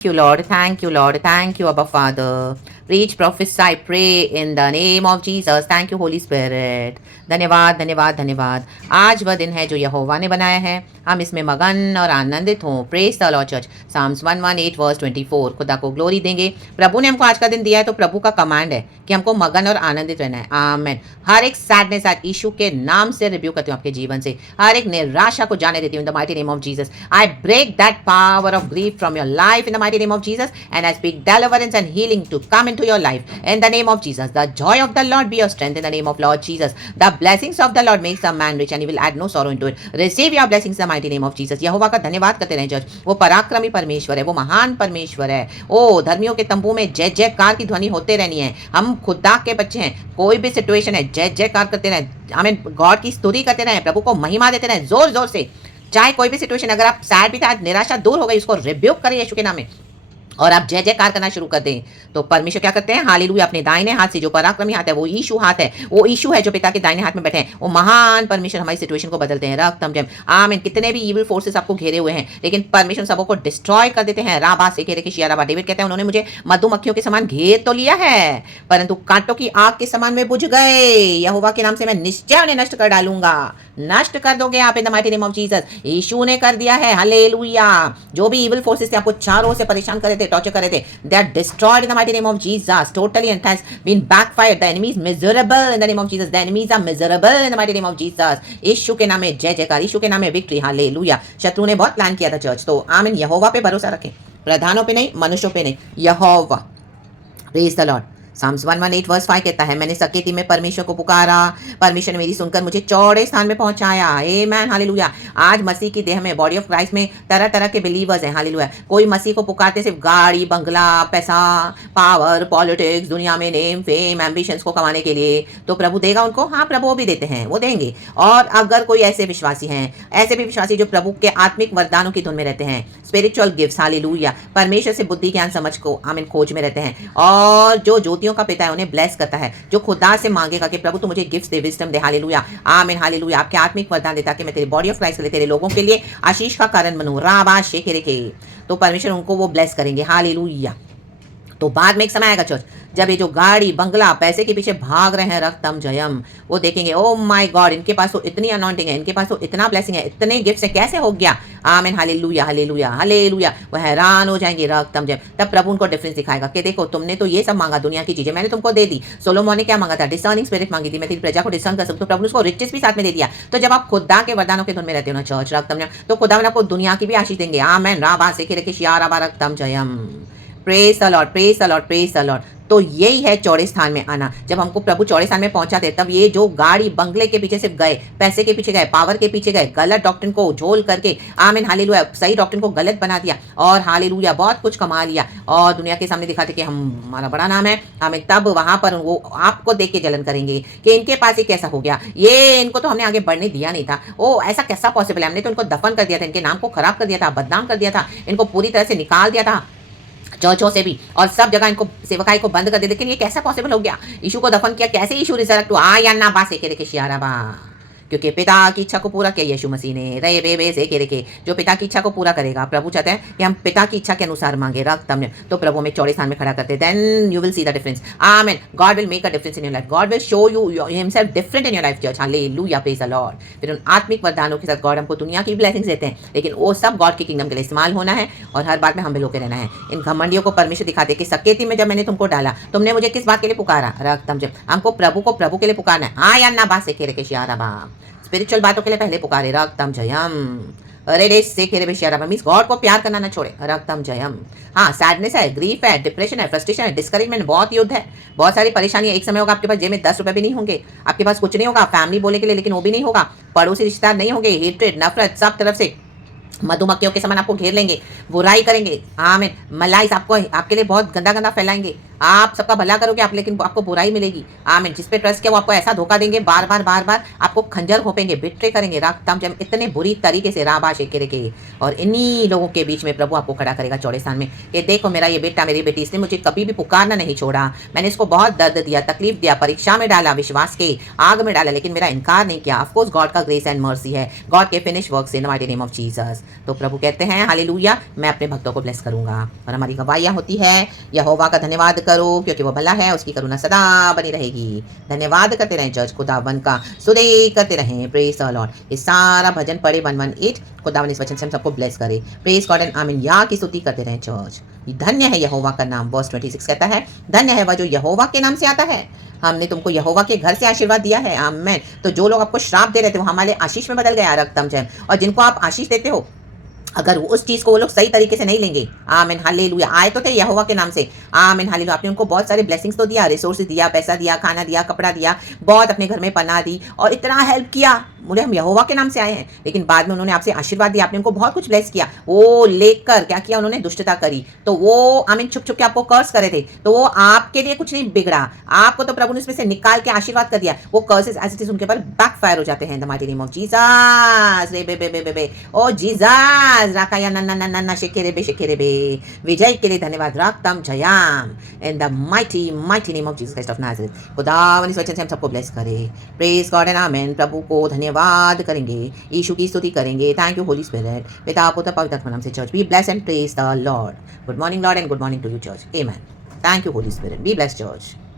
you, Lord. Thank you, Lord. Thank you, Abba Father. Preach, prophesy, pray in the name of Jesus. Thank you, Holy Spirit. धन्यवाद धन्यवाद धन्यवाद। आज वह दिन है जो यहोवा ने बनाया है, हम इसमें मगन और आनंदित हों। Praise the Lord church. Psalms 118 verse 24। खुदा को ग्लोरी देंगे। प्रभु ने हमको आज का दिन दिया है तो प्रभु का कमांड है कि हमको मगन और आनंदित रहना है। आमेन। हर एक सैडनेस आज यीशु के नाम से रिब्यूक करती हूँ आपके जीवन से। हर एक निराशा को जाने देती हूँ in the mighty name of Jesus. I break that power of grief from your life in the mighty name of Jesus, and I speak deliverance and healing to come into your life in the name of Jesus. The joy of the Lord be your strength in the name of Lord Jesus. The blessings of the Lord makes a man rich and he will add no sorrow into it. Receive your blessings in the mighty name of Jesus. यहोवा का धन्यवाद करते रहें church. वो पराक्रमी परमेश्वर है, वो महान परमेश्वर है। ओ धर्मियों के तंबू में जय जयकार की ध्वनि होते रहनी है। हम खुदा के बच्चे हैं, कोई भी सिचुएशन है जय जयकार करते रहें। हमें गॉड की स्तुति करते रहें, प्रभु को महिमा देते रहें जोर जोर से। चाहे कोई भी सिचुएशन, अगर आप सैड भी था, निराशा दूर हो गई, उसको रिब्यूक करिए यीशु के नाम में और आप जय जयकार करना शुरू कर दें तो परमेश्वर क्या करते हैं? हालेलुया। अपने दाहिने हाथ से जो पराक्रमी हाथ है वो यीशु हाथ है, वो यीशु है जो पिता के दाहिने हाथ में बैठे हैं। वो महान परमेश्वर हमारी सिचुएशन को बदलते हैं। रक्तम जम आमीन। कितने भी इविल फोर्सेस आपको घेरे हुए हैं, लेकिन परमेश्वर सबों को डिस्ट्रॉय कर देते हैं। राबा से घेरे के शियाराबा। डेविड कहते हैं उन्होंने मुझे मधुमक्खियों के समान घेर तो लिया है, परंतु कांटों की आग के समान में बुझ गए। यहोवा के नाम से मैं निश्चय उन्हें नष्ट कर डालूंगा। नष्ट कर दोगे आप in the mighty name of Jesus. यीशु ने कर दिया है। हालेलुया। जो भी इविल फोर्सेस थे, आपको चारों से परेशान कर रहे थे, टॉर्चर कर रहे थे, they are destroyed in the mighty name of Jesus totally and has been backfired. The enemy is miserable in the name of Jesus. The enemies are miserable in the mighty name of Jesus. यीशु के नाम में जय जयकार, यीशु के नाम में victory. Hallelujah. शत्रु ने बहुत प्लान किया था चर्च, तो आमीन। यहोवा पे भरोसा रखें, प्रधानों पे नहीं, मनुष्यों पे नहीं, यहोवा। Praise the Lord. Psalms 118 verse 5 कहता है, मैंने सकेती में परमेश्वर को पुकारा, परमेश्वर ने मेरी सुनकर मुझे चौड़े स्थान में पहुंचाया। आमेन। हालेलुया। आज मसीह की देह में, बॉडी ऑफ क्राइस्ट में तरह तरह के बिलीवर्स हैं। हालेलुया। कोई मसीह को पुकारते सिर्फ गाड़ी, बंगला, पैसा, पावर, पॉलिटिक्स, दुनिया में नेम, फेम, एम्बिशंस को कमाने के लिए, तो प्रभु देगा उनको। हाँ, प्रभु वो भी देते हैं, वो देंगे। और अगर कोई ऐसे विश्वासी हैं, ऐसे भी विश्वासी जो प्रभु के आत्मिक वरदानों की धुन में रहते हैं, स्पिरिचुअल गिफ्ट्स, हालेलुया, परमेश्वर से बुद्धि ज्ञान समझ को आमीन खोज में रहते हैं, और जो ज्योतियों का पिता है उन्हें ब्लेस करता है, जो खुदा से मांगेगा कि प्रभु तू मुझे गिफ्ट्स दे, विजडम दे, हालेलुया, आमीन, हालेलुया, आपके आत्मिक वरदान देता कि मैं तेरी बॉडी ऑफ क्राइस्ट के लिए, तेरे लोगों के लिए आशीष का कारण बनूं, राबा शेखेरे के, तो परमेश्वर उनको वो ब्लेस करेंगे। हालेलुया। तो बाद में एक समय आएगा चर्च, जब ये जो गाड़ी, बंगला, पैसे के पीछे भाग रहे हैं, रक्तम जयम, वो देखेंगे ओ माय गॉड, इनके पास तो इतनी अनॉइंटिंग है, इनके पास तो इतना ब्लेसिंग है, इतने गिफ्ट्स है, कैसे हो गया? आमीन, हालेलुया, हालेलुया, हालेलुया। वो हैरान हो जाएंगे, रक्तम जयम। तब प्रभु उनको डिफरेंस दिखाएगा कि देखो, तुमने तो ये सब मांगा, दुनिया की चीजें मैंने तुमको दे दी। सोलोमोन ने क्या मांगा था? डिसर्निंग स्पिरिट मांगी थी, मैं तेरी प्रजा को डिसर्न कर सकूं, तो प्रभु ने उसको रिचेस भी साथ में दे दिया। तो जब आप खुदा के वरदानों के धुन में रहते हो ना चर्च, रक्तम जयम, तो खुदा आपको दुनिया की भी आशीष देंगे। आमीन। राबा से के शियाराबा रक्तम जयम। Praise the Lord, praise the Lord, praise the Lord. तो यही है चौड़े स्थान में आना। जब हमको प्रभु चौड़े स्थान में पहुंचाते, तब ये जो गाड़ी, बंगले के पीछे सिर्फ गए, पैसे के पीछे गए, पावर के पीछे गए, गलत डॉक्ट्रिन को झोल करके, आमीन, हालेलुया, सही डॉक्ट्रिन को गलत बना दिया, और हालेलुया बहुत कुछ कमा लिया, और दुनिया के सामने दिखाते कि हमारा बड़ा नाम है, हमें, तब वहां पर वो आपको देख के जलन करेंगे कि इनके पास ही कैसा हो गया, ये इनको तो हमने आगे बढ़ने दिया नहीं था, ओ ऐसा कैसा पॉसिबल है, हमने तो इनको दफन कर दिया था, इनके नाम को खराब कर दिया था, बदनाम कर दिया था, इनको पूरी तरह से निकाल दिया था चर्चों से भी, और सब जगह इनको सेवकाई को बंद कर दे, लेकिन ये कैसा पॉसिबल हो गया? यीशु को दफन किया, कैसे यीशु रिजरेक्ट हुआ? या ना बा से के शियाराबा, क्योंकि पिता की इच्छा को पूरा किया यीशु मसीह ने। रे बे बे से के रेखे, जो पिता की इच्छा को पूरा करेगा। प्रभु चाहते हैं कि हम पिता की इच्छा के अनुसार मांगे, रक्तम, तो प्रभु में चौड़े स्थान में खड़ा करते, then you will see the difference. आमीन। God will make a difference in your life, God will show you himself different in your life church. Hallelujah, praise the Lord. फिर उन आत्मिक वरदानों के साथ गॉड हमको दुनिया की ब्लेसिंग्स देते हैं, लेकिन वो सब गॉड की किंगडम के लिए इस्तेमाल होना है, और हर बात में हम होकर रहना है। इन घमंडियों को परमेश्वर दिखाते कि सकेती में जब मैंने तुमको डाला, तुमने मुझे किस बात के लिए पुकारा? रक्तम। जब हमको प्रभु को प्रभु के लिए पुकारना है, हाँ या ना बात से के शियाराबा, स्पिरिचुअल बातों के लिए पहले पुकारे, रक्तम जयम। अरे रे से खेरे बेशियाराबा मींस गॉड को प्यार करना ना छोड़े, रक्तम जयम। हाँ, सैडनेस है, ग्रीफ है, डिप्रेशन है, फ्रस्ट्रेशन है, डिस्करेजमेंट, बहुत युद्ध है, बहुत सारी परेशानी है। एक समय होगा आपके पास जेब में 10 रुपए भी नहीं होंगे, आपके पास कुछ नहीं होगा, फैमिली बोले के लिए लेकिन वो भी नहीं होगा, पड़ोसी रिश्तेदार नहीं होंगे, हेट्रेड, नफरत, सब तरफ से मधुमक्खियों के समान आपको घेर लेंगे, बुराई करेंगे, आमीन, मलाइस आपको, आपके लिए बहुत गंदा गंदा फैलाएंगे, आप सबका भला करोगे आप, लेकिन आपको बुराई मिलेगी। आमीन। जिस पे ट्रस्ट किया वो आपको ऐसा धोखा देंगे, बार-बार आपको खंजर घोंपेंगे, बिट्रे करेंगे, राम जम इतने बुरी तरीके से राबा शेके के। और इन्हीं लोगों के बीच में प्रभु आपको खड़ा करेगा चौड़े स्थान में कि देखो मेरा ये बेटा, मेरी बेटी, इसने मुझे कभी भी पुकारना नहीं छोड़ा। मैंने इसको बहुत दर्द दिया, तकलीफ दिया, परीक्षा में डाला, विश्वास के आग में डाला, लेकिन मेरा इनकार नहीं किया। ऑफ कोर्स गॉड का ग्रेस एंड मर्सी है, गॉड के finish works in the mighty name of Jesus. तो प्रभु कहते हैं हालेलुया, मैं अपने भक्तों को ब्लेस करूंगा। और हमारी गवाहियां होती है, यहोवा का धन्यवाद करो क्योंकि वो भला है, उसकी करुणा सदा बनी रहेगी। धन्यवाद करते रहें चर्च, खुदावन का स्तुति करते रहें। Praise the Lord. ये सारा भजन पढ़े 118, खुदावन इस वचन से हम सबको ब्लेस करे। प्रेज गॉड एंड आमीन। या की स्तुति करते रहें चर्च। धन्य है यहोवा का नाम। वर्स 26 कहता है धन्य है वह जो यहोवा के नाम से आता है। हमने तुमको यहोवा के घर से आशीर्वाद दिया है। आमीन। तो जो लोग आपको श्राप दे रहे थे वो हमारे आशीष में बदल गया रक्तम जैम। और जिनको आप आशीष देते हो, अगर उस चीज को वो लोग सही तरीके से नहीं लेंगे, आमीन हालेलुया, आए तो थे यहोवा के नाम से, आमीन हालेलुया, आपने उनको बहुत सारे ब्लेसिंग्स तो दिया, रिसोर्सेज दिया, पैसा दिया, खाना दिया, कपड़ा दिया, बहुत अपने घर में पनाह दी और इतना हेल्प किया, बोले हम यहोवा के नाम से आए हैं, लेकिन बाद में उन्होंने आपसे आशीर्वाद दिया, आपने उनको बहुत कुछ ब्लेस किया, वो लेकर क्या किया उन्होंने, दुष्टता करी, तो वो आमीन छुप छुप के आपको कर्स करे थे, तो वो आपके लिए कुछ नहीं बिगड़ा, आपको तो प्रभु ने इसमें से निकाल के आशीर्वाद कर दिया। वो कर्सेस एज इट इज उनके ऊपर बैकफायर हो जाते हैं the mighty name of Jesus. रे बे बे बे बे बे ओ जीसस राकाया नन्ना नन्ना नन्ना शेकेरे बे। विजय के लिए धन्यवाद, राक्तम जयाम in the mighty mighty name of Jesus Christ of Nazareth. खुदावन इस वचन से हम सबको ब्लेस करे। Praise God and amen. प्रभु को धन्यवाद करेंगे, यीशु की स्तुति करेंगे। Thank you Holy Spirit. पिता पुत्र पवित्र आत्मा नाम से church be bless and praise the Lord. Good morning Lord and good morning to you church. Amen. Thank you Holy Spirit. Be bless church.